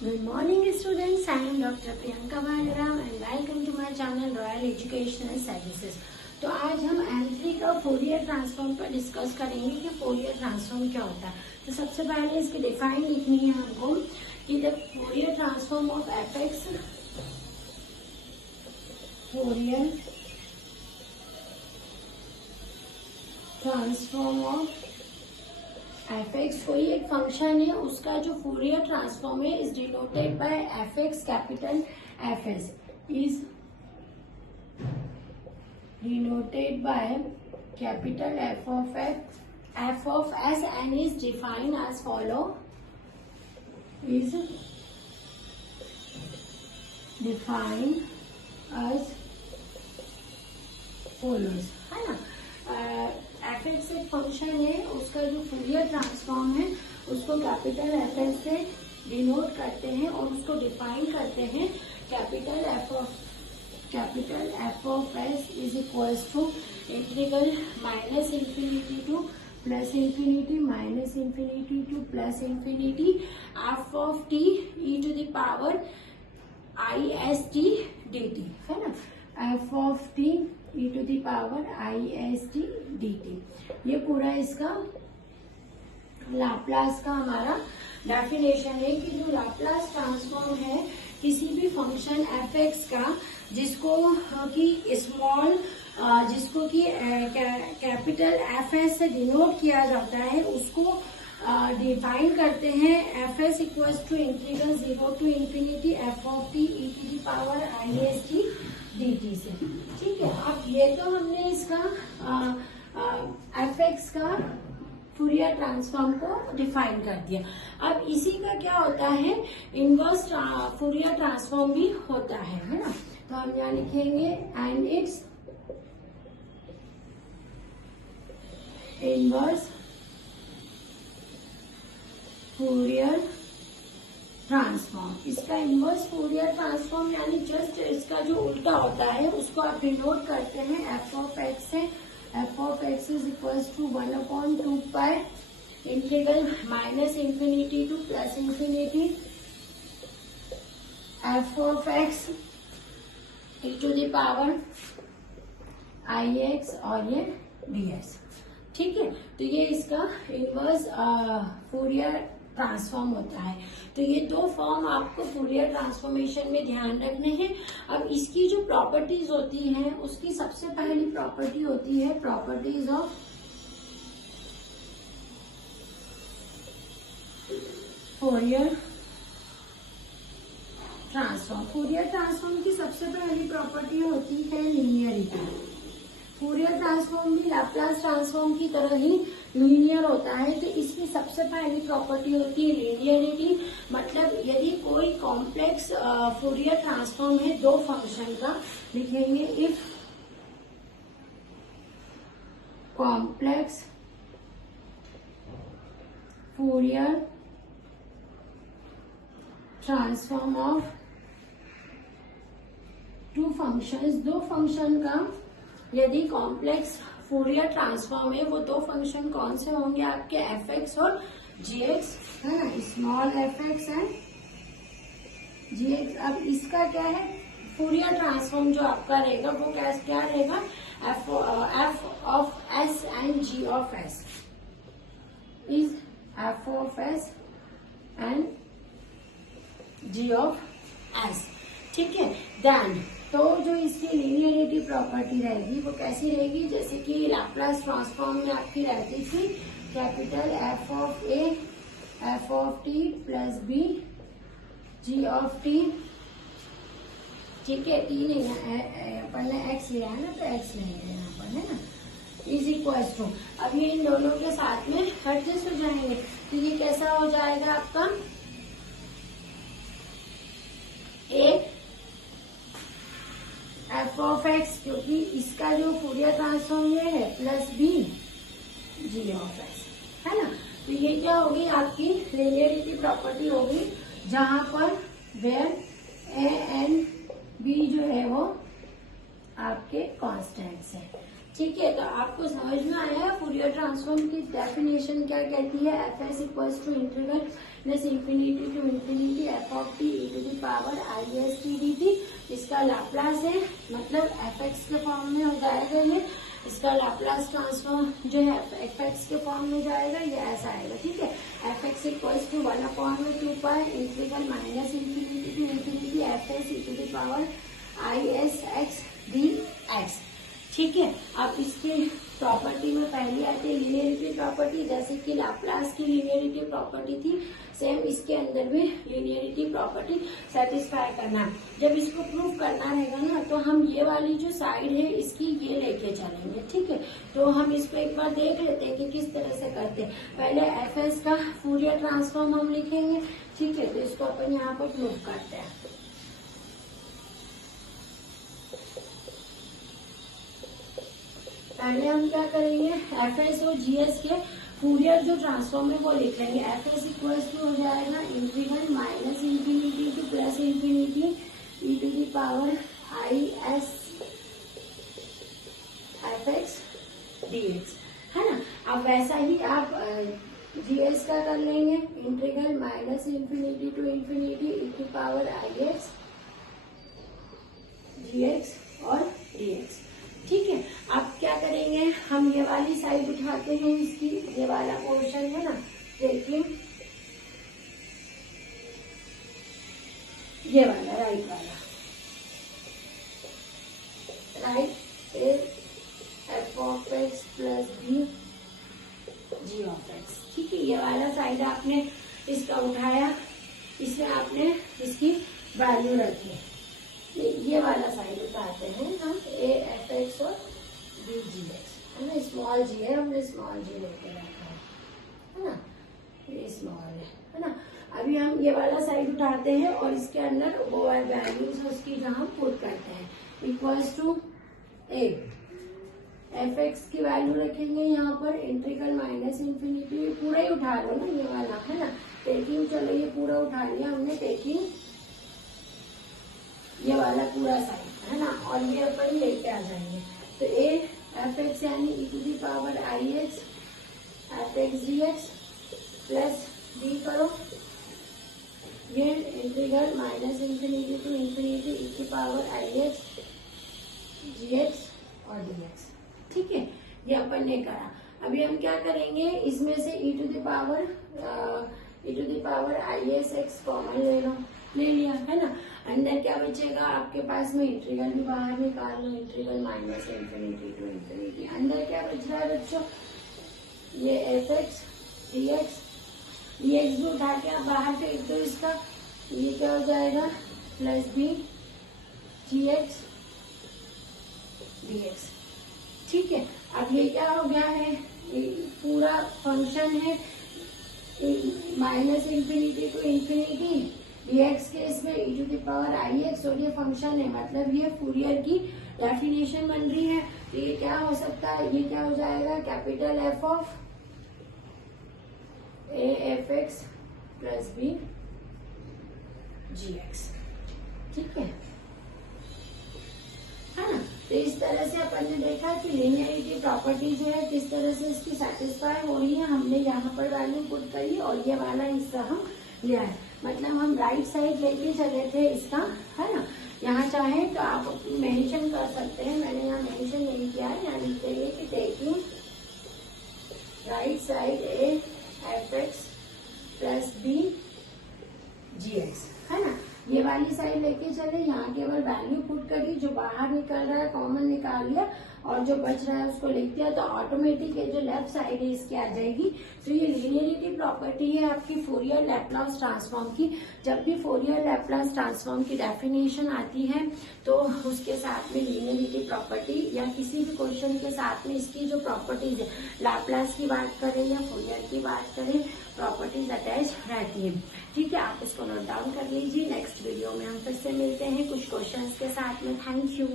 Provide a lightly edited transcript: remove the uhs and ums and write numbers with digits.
Good morning students, I am Dr. Priyanka Balaram and welcome to my channel Royal Educational Services। तो आज हम M3 का Fourier transform पर discuss करेंगे कि फोरियर ट्रांसफॉर्म क्या होता है। तो सबसे पहले इसकी डिफाइन लिखनी है हमको कि the Fourier transform of F Fourier transform of F कोई एक फंक्शन है, उसका जो फोरियर ट्रांसफॉर्म है is denoted by F capital F S is denoted by capital F of S and is defined as follow is defined as follows, है ना। F x एक function है, उसका जो फोरियर ट्रांसफॉर्म है उसको कैपिटल एफ एस से denote करते हैं और उसको डिफाइन करते हैं capital F of S is equals to integral minus infinity to plus infinity minus infinity to plus infinity F of T E to the power I S T D T, है ना। F of T E to the power I S T D T, ये पूरा इसका Laplace का हमारा definition है कि जो लाप्लास ट्रांसफॉर्म है किसी भी फंक्शन एफ एक्स का जिसको कि स्मॉल जिसको कि कैपिटल एफ एस से डिनोट किया जाता है उसको डिफाइन करते हैं F S equals to integral 0 to infinity F of T E to the power I S T D T से, ठीक है। अब ये तो हमने इसका एफ एक्स का फोरियर ट्रांसफॉर्म को डिफाइन कर दिया। अब इसी का क्या होता है, इनवर्स फोरियर ट्रांसफॉर्म भी होता है ना। तो हम यहाँ लिखेंगे and it's inverse Fourier transform. इसका इनवर्स फोरियर ट्रांसफॉर्म यानी जस्ट इसका जो उल्टा होता है उसको आप डिनोट करते हैं एफ ऑफ एक्स से। F of X is equals to 1/2 pi integral minus infinity to plus infinity F of X E to the power I X और ये डी एक्स, ठीक है। तो ये इसका इनवर्स फोरियर ट्रांसफॉर्म होता है। तो ये दो फॉर्म आपको फोरियर ट्रांसफॉर्मेशन में ध्यान रखने हैं। अब इसकी जो प्रॉपर्टीज होती हैं उसकी सबसे पहली प्रॉपर्टी होती है properties of Fourier transform. Fourier transform की सबसे पहली प्रॉपर्टी होती है लीनियरिटी। फोरियर ट्रांसफॉर्म भी लैप्लास ट्रांसफॉर्म की तरह ही लीनियर होता है, तो इसकी सबसे पहली प्रॉपर्टी होती है लीनियरिटी। मतलब यदि कोई कॉम्प्लेक्स फोरियर ट्रांसफॉर्म है दो फंक्शन का, लिखेंगे if complex Fourier transform of two functions, दो फंक्शन का यदि कॉम्प्लेक्स फोरियर ट्रांसफॉर्म है वो दो फंक्शन कौन से होंगे आपके एफ एक्स और जी एक्स, है ना। Small F X and G X. अब इसका क्या है फोरियर ट्रांसफॉर्म जो आपका रहेगा वो क्या रहेगा, F of S and G of S is F of S and G of S, ठीक है। देन तो जो इसकी लीनियरिटी प्रॉपर्टी रहेगी वो कैसी रहेगी, जैसे कि लैप्लास ट्रांसफॉर्म में आपकी रहती थी capital F of A F of T plus B G of T, ठीक है। टी नहीं अपन ने एक्स लिया है ना, तो एक्स लेंगे यहाँ पर, है ना, इज इक्वल्स टू। अब ये इन दोनों के साथ में एडजस्ट हो जाएंगे, तो ये कैसा हो जाएगा आपका ए एफ ऑफ एक्स, क्योंकि इसका जो फोरियर ट्रांसफॉर्म ये है plus B G of X, है ना। तो ये क्या होगी आपकी लीनियरिटी प्रॉपर्टी होगी, जहां पर वेयर ए एंड बी जो है वो आपके कांस्टेंट्स है, ठीक है। तो आपको समझ में आया फोरियर ट्रांसफॉर्म की डेफिनेशन क्या कहती है, F S equals to integral plus infinity to infinity F of power I S T D T, इसका लाप्लास है मतलब एफ एक्स के फॉर्म में हो जाएगा ये, इसका लाप्लास ट्रांसफॉर्म जो है एफ एक्स के फॉर्म में जाएगा, ये ऐसा आएगा, ठीक है। F X equals to 1/2 pi integral minus infinity to infinity F S E to the power I S X D x, ठीक है। अब इसकी प्रॉपर्टी में पहली आती है लीनियरिटी प्रॉपर्टी, जैसे कि लाप्लास की लीनियरिटी प्रॉपर्टी थी, सेम इसके अंदर भी लीनियरिटी प्रॉपर्टी सेटिस्फाई करना है। जब इसको प्रूव करना रहेगा ना तो हम ये वाली जो साइड है इसकी ये लेके चलेंगे, ठीक है। तो हम इसको एक बार देख लेते हैं कि किस तरह से करते हैं। पहले एफ एस का फूरियर ट्रांसफॉर्म हम लिखेंगे, ठीक है। तो इसको अपन यहाँ पर प्रूव करते हैं। पहले हम क्या करेंगे, एफ एस और जी एस के फूरियर जो ट्रांसफॉर्म है वो लिख लेंगे। एफ एस इक्वल्स टू हो जाएगा integral minus infinity to plus infinity E to the power I S F x D X, है ना। अब वैसा ही आप जी एस का कर लेंगे, integral minus infinity to infinity E to power I x ji x और डी एक्स, ठीक है। अब क्या करेंगे, हम ये वाली साइड उठाते हैं इसकी, ये वाला पोर्शन है ना, देखिए ये वाला राइट वाला, right F of X plus B G of X, ठीक है। ये वाला साइड आपने इसका उठाया, इसमें आपने इसकी वैल्यू रखी, ये वाला साइड उठाते हैं हम ए एफ एक्स और बी जी एक्स, है ना। स्मॉल जी है, हमने स्मॉल जी लेके रखा है ना, ये स्मॉल है ना। अभी हम ये वाला साइड उठाते हैं और इसके अंदर वो वैल्यूज उसकी जहाँ पुट करते हैं, equals to A F X की वैल्यू रखेंगे यहाँ पर इंटीग्रल माइनस इंफिनिटी, पूरा ही उठा लो ना ये वाला, है ना। टेकिंग, चलो ये पूरा उठा लिया हमने, टेकिंग ये वाला पूरा साइड, है ना, और ये अपन लेके आ जाएंगे। तो ए एफ एक्स यानी e to the power I x f x D x plus d करो, ये integral minus infinity to infinity E to power I x ji x और डी एक्स, ठीक है। ये अपन ने करा। अभी हम क्या करेंगे, इसमें से E to the power I S X common ले लिया, है ना। अंदर क्या बचेगा आपके पास में, इंटीग्रल भी बाहर निकाल लो, integral minus infinity to infinity. अंदर क्या बच रहा है बच्चों, ये एफ एक्स डी एक्स भी उठा के आप बाहर फेंक दो इसका, ये क्या हो जाएगा plus B G x D x, ठीक है। अब ये क्या हो गया है, पूरा फंक्शन है minus infinity to infinity dx के इसमें e to the power I X, और ये फंक्शन है मतलब ये फूरियर की डेफिनेशन बन रही है। तो ये क्या हो सकता है, ये क्या हो जाएगा, capital F of A F X plus B G X, ठीक है ना। तो इस तरह से अपन ने देखा कि लीनियरिटी प्रॉपर्टी जो है किस तरह से इसकी सेटिस्फाई हो रही है। हमने यहाँ पर वैल्यू पुट करी और ये वाला हिस्सा हम लिया है, मतलब हम राइट साइड लेके चले थे इसका, है ना। यहाँ चाहे तो आप मेंशन कर सकते हैं, मैंने यहाँ मेंशन नहीं किया है, यहाँ लिखते हैं कि taking right side A F X plus B G X, है ना। ये वाली साइड लेके चले, यहाँ केवल वैल्यू पुट करी, जो बाहर निकल रहा है कॉमन निकाल लिया और जो बच रहा है उसको लिख दिया, तो ऑटोमेटिक ये जो लेफ्ट साइड है इसकी आ जाएगी। तो ये लीनियरिटी प्रॉपर्टी है आपकी फूरियर लैप्लास ट्रांसफॉर्म की। जब भी फूरियर लैप्लास ट्रांसफॉर्म की डेफिनेशन आती है तो उसके साथ में लीनियरिटी प्रॉपर्टी या किसी भी क्वेश्चन के साथ में इसकी जो प्रॉपर्टीज है, लैप्लास की बात करें या फूरियर की बात करें, प्रॉपर्टीज अटैच रहती है, ठीक है। आप इसको नोट डाउन कर लीजिए। नेक्स्ट वीडियो में हम फिर से मिलते हैं कुछ क्वेश्चंस के साथ में। Thank you.